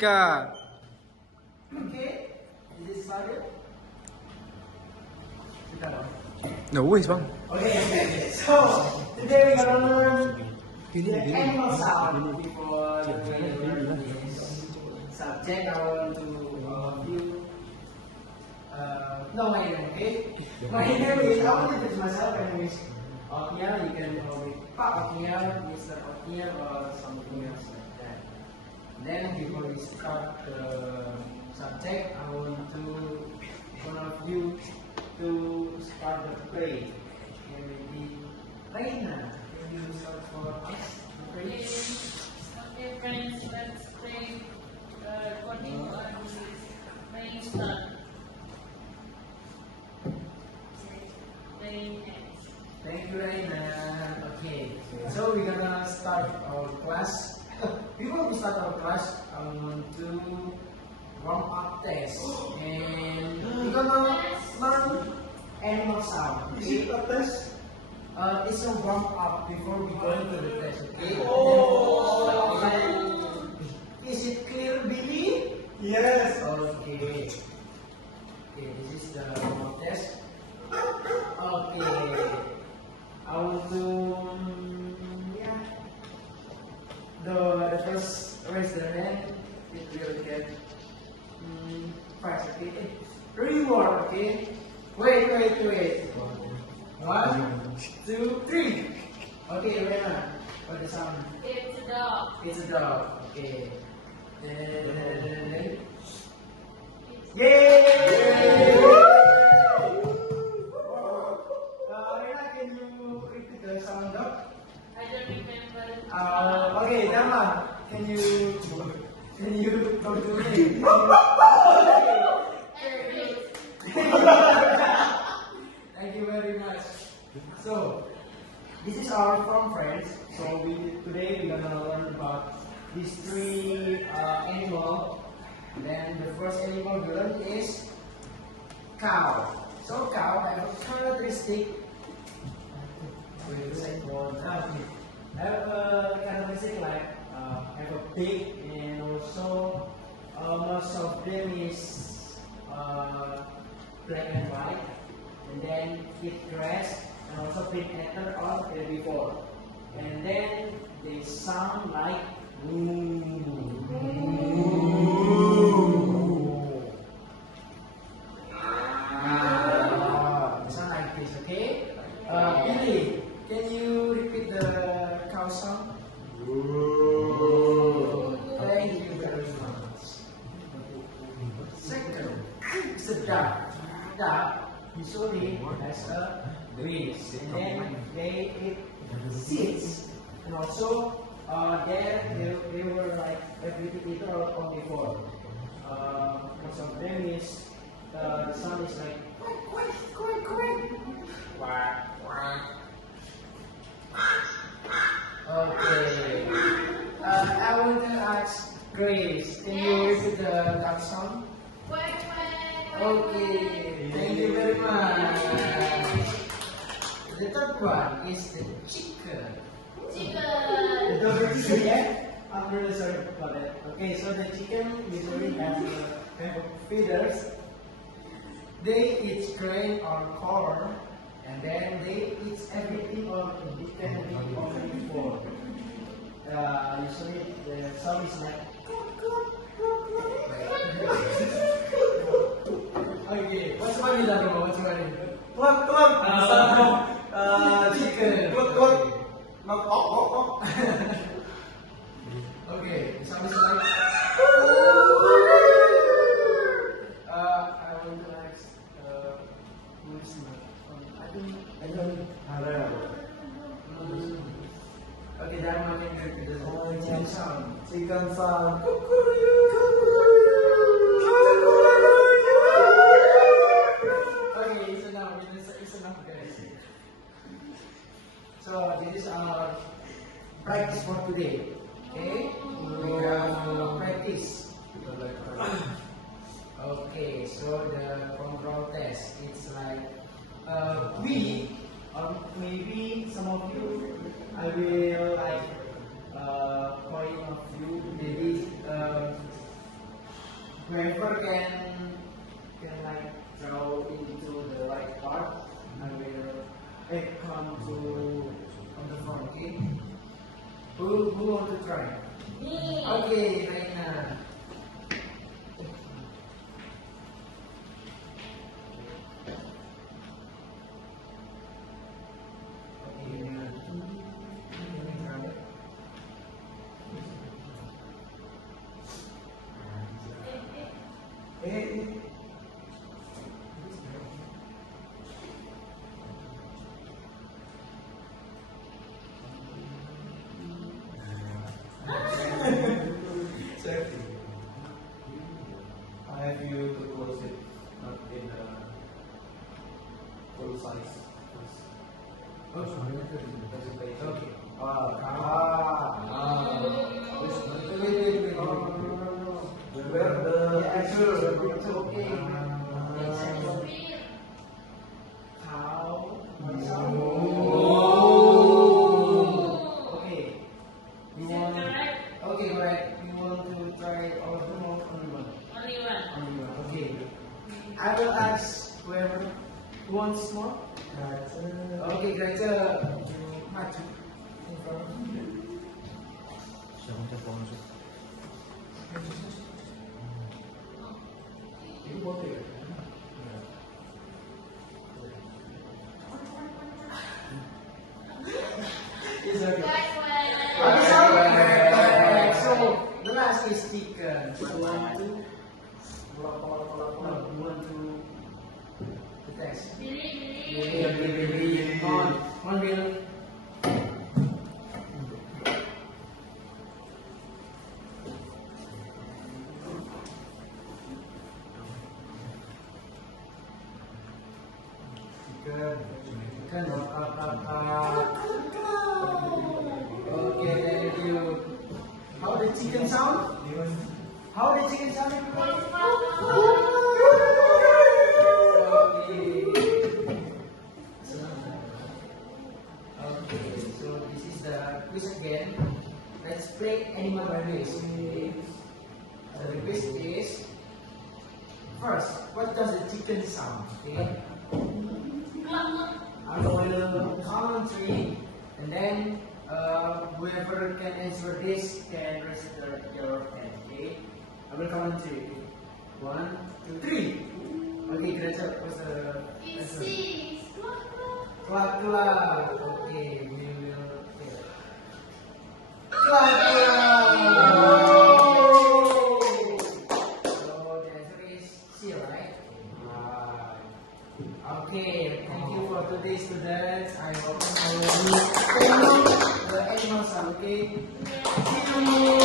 Ka. Okay, is it started? No worries, bang. Okay, so today we're gonna learn the animal sound before we learn this subject. I want to view. No, my name, okay? My name is, I want to introduce myself. My name is Otniel. You can call me Pak Otniel, Mr. Otniel, or something else like that. Then before we start the subject, I want to one of you to start the play. Okay, maybe Reina, can you start for us the play? Okay, friends, let's play according to our playing style. Playing X. Thank you, Reina. Okay, so we're gonna start our class. Before we start our class, I want to warm up test, and we're gonna learn animal sound. Is it a test? It's a warm up before we go into the test. Okay. Is it clear, Billy? Yes. Okay. Okay, this is the warm up test. Okay. I want to the first raise the hand. It will get prize. Okay. Reward. Okay. Wait. 1, 2, 3. Okay, Rena. What the sound? It's a dog. It's a dog. Okay. Then. It's Yay! Rena, can you repeat the sound dog? I don't remember. Okay, Dharma, can you talk to me? Thank you very much. So, this is our farm friends. So today we're gonna learn about these three animals. Then the first animal we learn is cow. So cow have a characteristic. Have a characteristic like have a beak, and also most of them is black and white, and then eat grass and also been eaten on before, and then they sound like sound like this. Okay, Billy, can you repeat the cow sound? Thank you very much. Second, it's a duck. Duck usually has a wings, and then they eat seeds, and also they were like everything eaten on before. Most of them is the sound is like quack. Okay. I want to ask Grace, can you repeat the duck sound? Quack, quack. Okay, thank you very much. The third one is the chicken. Chicken. Yeah? I'm really sorry about that. Okay, so the chicken usually have feathers. They eat grain or corn, and then they eat everything or it can be only before. Usually the sound is like okay, what's funny that what's funny? Cluck. Chicken. Cluck. Knock. Okay, the sound is like I want to ask who is I don't okay, that one can repeat the chicken sound. Chicken sound. Okay, it's enough guys. So this is our practice for today. Okay, we have practice. Okay, so the control test, it's like we, or maybe some of you, I will like point of view, maybe whoever can like draw into the right part, I will come to on the front. Okay. Who want to try? Me. Okay, Reina. Okay, Reina. Exactly. I have you to close it, not in full size. Okay. Where the Yeah, picture? sure. It's okay. Shakespeare. How? Oh. Okay. You Is it want? correct? Okay, correct. You want to try all of them or only one? Only one. Only one. Okay. I will ask whoever who wants more. Okay, guys. Maju. In front. Siya kung telepon siya. It's okay. Guys, Okay, one. so the last is chicken. So you want to test. Billy. On Bill. Chicken. Okay, thank you. How the chicken sound? How the chicken sound? Okay, so this is the quiz again. Let's play animal race. So the quiz is first, what does the chicken sound? Okay. I will count on three, and then whoever can answer this can raise your hand. Okay. I will count on three. 1, 2, 3. Okay, Greta, what's the It's answer? six. Clap, clap. Okay, we will. Okay. Clap, clap. So the answer is C, right? Right. Okay, thank you for today, students. I hope I will meet the animals. Okay. See you.